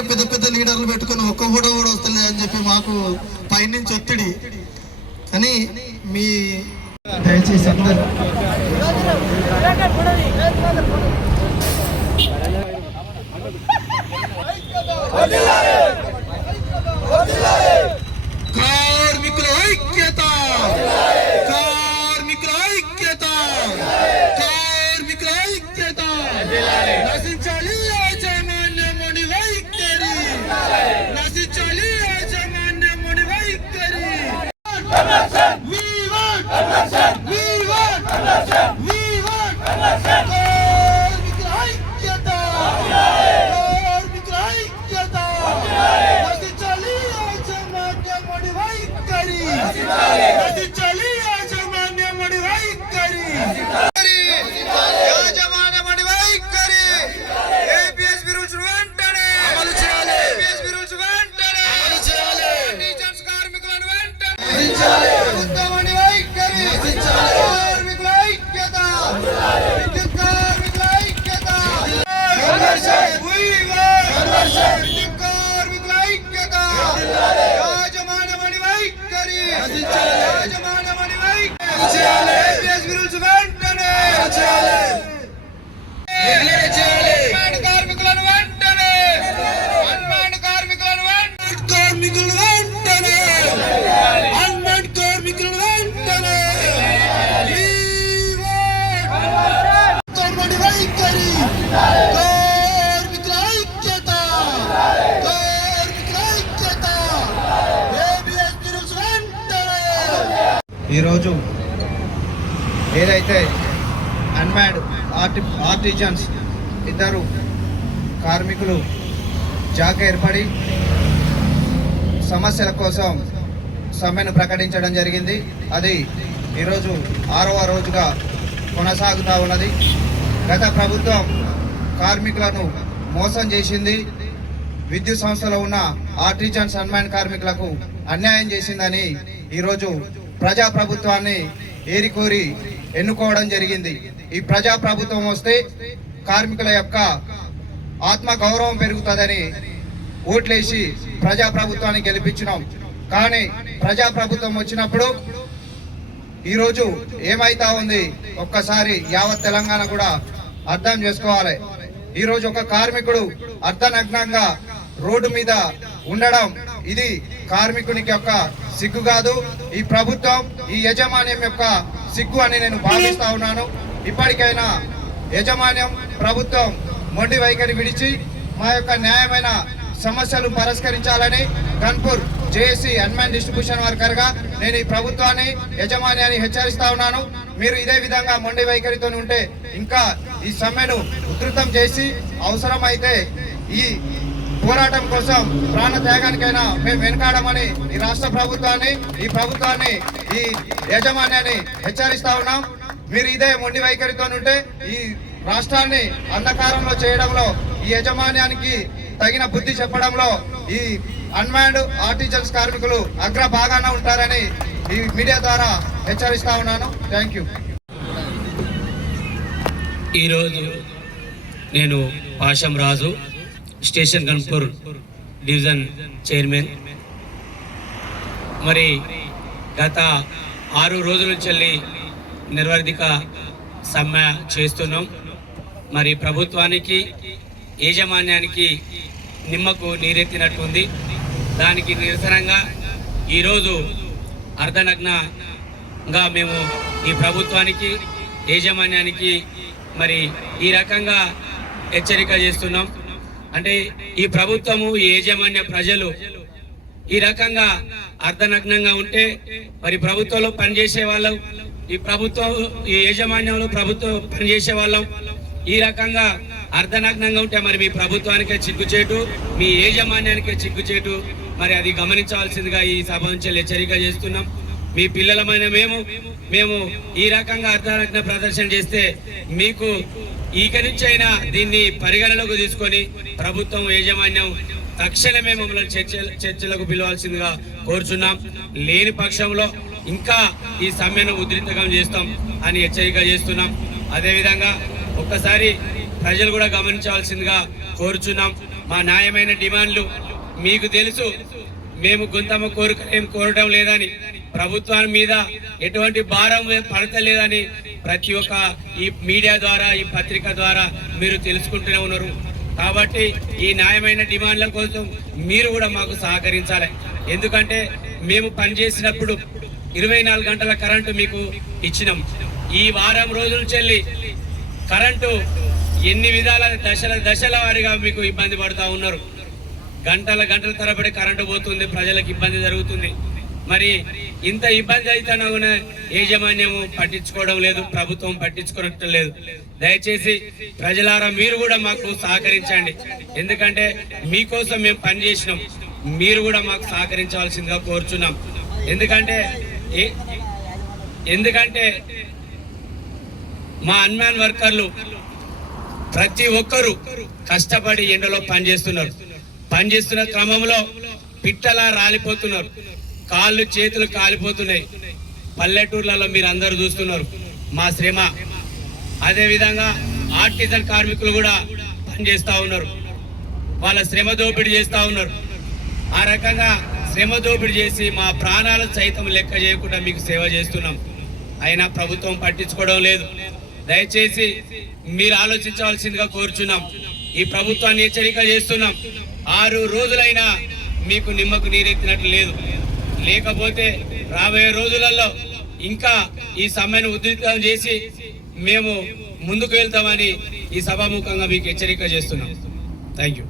గారు పెద్ద పెద్ద లీడర్లు పెట్టుకుని ఒక్క ఫోటో కూడా వస్తుంది అని చెప్పి మాకు పైనుంచి ఒత్తిడి. కానీ మీ దయచేసి అందరూ కార్మికుల ఐక్యత, కార్మికుల ఐక్యత, కార్మికుల ఐక్యత. నశించాలి యాజమాన్యముని వైఖరి, నశించాలి యాజమాన్యముని వైఖరి. We want conversion, we want conversion, we want conversion. కార్మికుల ఐక్యత, కార్మికుల ఐక్యత. నశించాలి యాజమాన్యముని వైఖరి, నశించాలి యాజమాన్యముని వైఖరి, యాజమాన్యముని వైఖరి. ఏపీఎస్బీ రూల్స్ వెంటనే అమలు చేయాలి, ఏపీఎస్బీ రూల్స్ వెంటనే అమలు చేయాలి. టీచర్స్ కార్మికులను వెంటనే నశించాలి, ప్రభుత్వముని వైఖరి నశించాలి. కార్మికుల ఐక్యత, విద్యుత్ కార్మికుల ఐక్యత. Conversion, we want conversion. విద్యుత్ కార్మికుల ఐక్యత, యాజమాన్యముని వైఖరి నశించాలి, యాజమాన్యముని వైఖరి చేయాలి. ఏపీఎస్బీ రూల్స్ వెంటనే చేయాలి, కార్మికులను వెంటనే, అన్మాన్ కార్మికులను వెంటనే, కార్మికులను వెంటనే, అన్మాన్ కార్మికులను వెంటనే. కార్మికుల వైఖరి, కార్మికుల ఐక్యత, కార్మికుల ఐక్యత. ఏపీఎస్బీ రూల్స్ వెంటనే. ఈరోజు ఏదైతే అన్మ్యాడ్ ఆర్టిజన్స్ ఇద్దరు కార్మికులు జాగ ఏర్పడి సమస్యల కోసం సమ్మెను ప్రకటించడం జరిగింది. అది ఈరోజు 6వ రోజుగా కొనసాగుతూ ఉన్నది. గత ప్రభుత్వం కార్మికులను మోసం చేసింది, విద్యుత్ సంస్థలో ఉన్న ఆర్టిజన్స్ అన్మ్యాన్ కార్మికులకు అన్యాయం చేసిందని ఈరోజు ప్రజాప్రభుత్వాన్ని ఏరికోరి ఎన్నుకోవడం జరిగింది. ఈ ప్రజాప్రభుత్వం వస్తే కార్మికుల యొక్క ఆత్మ గౌరవం పెరుగుతుందని ఓట్లేసి ప్రజాప్రభుత్వాన్ని గెలిపించినాం. కానీ ప్రజాప్రభుత్వం వచ్చినప్పుడు ఈరోజు ఏమైతా ఉంది ఒక్కసారి యావత్ తెలంగాణ కూడా అర్థం చేసుకోవాలి. ఈరోజు ఒక కార్మికుడు అర్ధనగ్నంగా రోడ్డు మీద ఉండడం ఇది కార్మికునికి యొక్క సిగ్గు కాదు, ఈ ప్రభుత్వం ఈ యాజమాన్యం యొక్క సిగ్గు అని నేను భావిస్తా ఉన్నాను. ఇప్పటికైనా యాజమాన్యం ప్రభుత్వం మొండి వైఖరి విడిచి మా యొక్క న్యాయమైన సమస్యలు పరిష్కరించాలని గన్పూర్ జేఏసీ అన్మ్యాన్ డిస్ట్రిబ్యూషన్ వర్కర్గా నేను ఈ ప్రభుత్వాన్ని యాజమాన్యాన్ని హెచ్చరిస్తా ఉన్నాను. మీరు ఇదే విధంగా మొండి వైఖరితో ఉంటే ఇంకా ఈ సమ్మెను ఉధృతం చేసి అవసరమైతే ఈ పోరాటం కోసం ప్రాణ త్యాగానికైనా మేము వెనకాడమని ఈ రాష్ట్ర ప్రభుత్వాన్ని ఈ యాజమాన్యాన్ని హెచ్చరిస్తా ఉన్నాం. మీరు ఇదే మొండి వైఖరితో ఉంటే ఈ రాష్ట్రాన్ని అంధకారంలో చేయడంలో ఈ యాజమాన్యానికి తగిన బుద్ధి చెప్పడంలో ఈ అన్మ్యాన్డ్ ఆర్టిజన్స్ కార్మికులు అగ్ర భాగాన ఉంటారని ఈ మీడియా ద్వారా హెచ్చరిస్తా ఉన్నాను. Thank you. ఈరోజు నేను పాషం రాజు, స్టేషన్ గన్పూర్ డివిజన్ చైర్మన్. మరి గత 6 రోజుల నుంచి నిర్వర్తిక సమ్మె చేస్తున్నాం. మరి ప్రభుత్వానికి యాజమాన్యానికి నిమ్మకు నీరెత్తినట్టుంది. దానికి నిరసనంగా ఈరోజు అర్ధనగ్నంగా మేము ఈ ప్రభుత్వానికి యాజమాన్యానికి మరి ఈ రకంగా హెచ్చరిక చేస్తున్నాం. అంటే ఈ ప్రభుత్వము ఈ యాజమాన్య ప్రజలు ఈ రకంగా అర్ధనగ్నంగా ఉంటే మరి ప్రభుత్వంలో పనిచేసే వాళ్ళం, ఈ యాజమాన్యంలో ప్రభుత్వం పనిచేసే వాళ్ళం ఈ రకంగా అర్ధనగ్నంగా ఉంటే మరి మీ ప్రభుత్వానికే చిక్కుచేటు, మీ యాజమాన్యానికే చిక్కుచేటు. మరి అది గమనించవలసిందిగా ఈ సభ నుంచి హెచ్చరిక చేస్తున్నాం. మీ పిల్లలమైన మేము ఈ రకంగా అర్ధనగ్న ప్రదర్శన చేస్తే మీకు ఇక నుంచి అయినా దీన్ని పరిగణలోకి తీసుకొని ప్రభుత్వం యాజమాన్యం తక్షణమే మమ్మల్ని చర్చలకు పిలవాల్సిందిగా కోరుచున్నాం. లేని పక్షంలో ఇంకా ఈ సమ్మెను ఉధృతం చేస్తాం అని హెచ్చరిక చేస్తున్నాం. అదేవిధంగా ఒక్కసారి ప్రజలు కూడా గమనించవలసిందిగా కోరుచున్నాం. మా న్యాయమైన డిమాండ్లు మీకు తెలుసు. మేము గొంతమ్మ కోరిక ఏం కోరటం లేదని, ప్రభుత్వం మీద ఎటువంటి భారం పడతలేదని ప్రతి ఒక్క ఈ మీడియా ద్వారా, ఈ పత్రిక ద్వారా మీరు తెలుసుకుంటూనే ఉన్నారు. కాబట్టి ఈ న్యాయమైన డిమాండ్ల కోసం మీరు కూడా మాకు సహకరించాలి. ఎందుకంటే మేము పనిచేసినప్పుడు 24 గంటల కరెంటు మీకు ఇచ్చినాం. ఈ వారం రోజుల చెల్లి కరెంటు ఎన్ని విధాల దశల వారీగా మీకు ఇబ్బంది పడుతూ ఉన్నారు. గంటల తరబడి కరెంటు పోతుంది, ప్రజలకు ఇబ్బంది జరుగుతుంది. మరి ఇంత ఇబ్బంది అయితే యాజమాన్యం పట్టించుకోవడం లేదు, ప్రభుత్వం పట్టించుకోవడం లేదు. దయచేసి ప్రజలారా మీరు కూడా మాకు సహకరించండి. ఎందుకంటే మీకోసం మేము పనిచేసినాం, మీరు కూడా మాకు సహకరించవలసిందిగా కోరుచున్నాం. ఎందుకంటే మా అన్మ్యాన్ వర్కర్లు ప్రతి ఒక్కరూ కష్టపడి ఎండలో పనిచేస్తున్న క్రమంలో పిట్టలా రాలిపోతున్నారు, కాళ్ళు చేతులు కాలిపోతున్నాయి. పల్లెటూర్లలో మీరు అందరూ చూస్తున్నారు మా శ్రమ. అదేవిధంగా ఆర్టిజన్ కార్మికులు కూడా పనిచేస్తూ ఉన్నారు, వాళ్ళ శ్రమ దోపిడీ చేస్తూ ఉన్నారు. ఆ రకంగా శ్రమ దోపిడీ చేసి మా ప్రాణాలు సైతం లెక్క చేయకుండా మీకు సేవ చేస్తున్నాం. అయినా ప్రభుత్వం పట్టించుకోవడం లేదు. దయచేసి మీరు ఆలోచించవలసిందిగా కోరుచున్నాం. ఈ ప్రభుత్వాన్ని హెచ్చరిక చేస్తున్నాం. 6 రోజులైనా మీకు నిమ్మకు నీరెత్తినట్లు లేదు. లేకపోతే రాబోయే రోజులలో ఇంకా ఈ సమ్మెను ఉధృతం చేసి మేము ముందుకు వెళ్తామని ఈ సభాముఖంగా మీకు హెచ్చరిక చేస్తున్నాం. Thank you.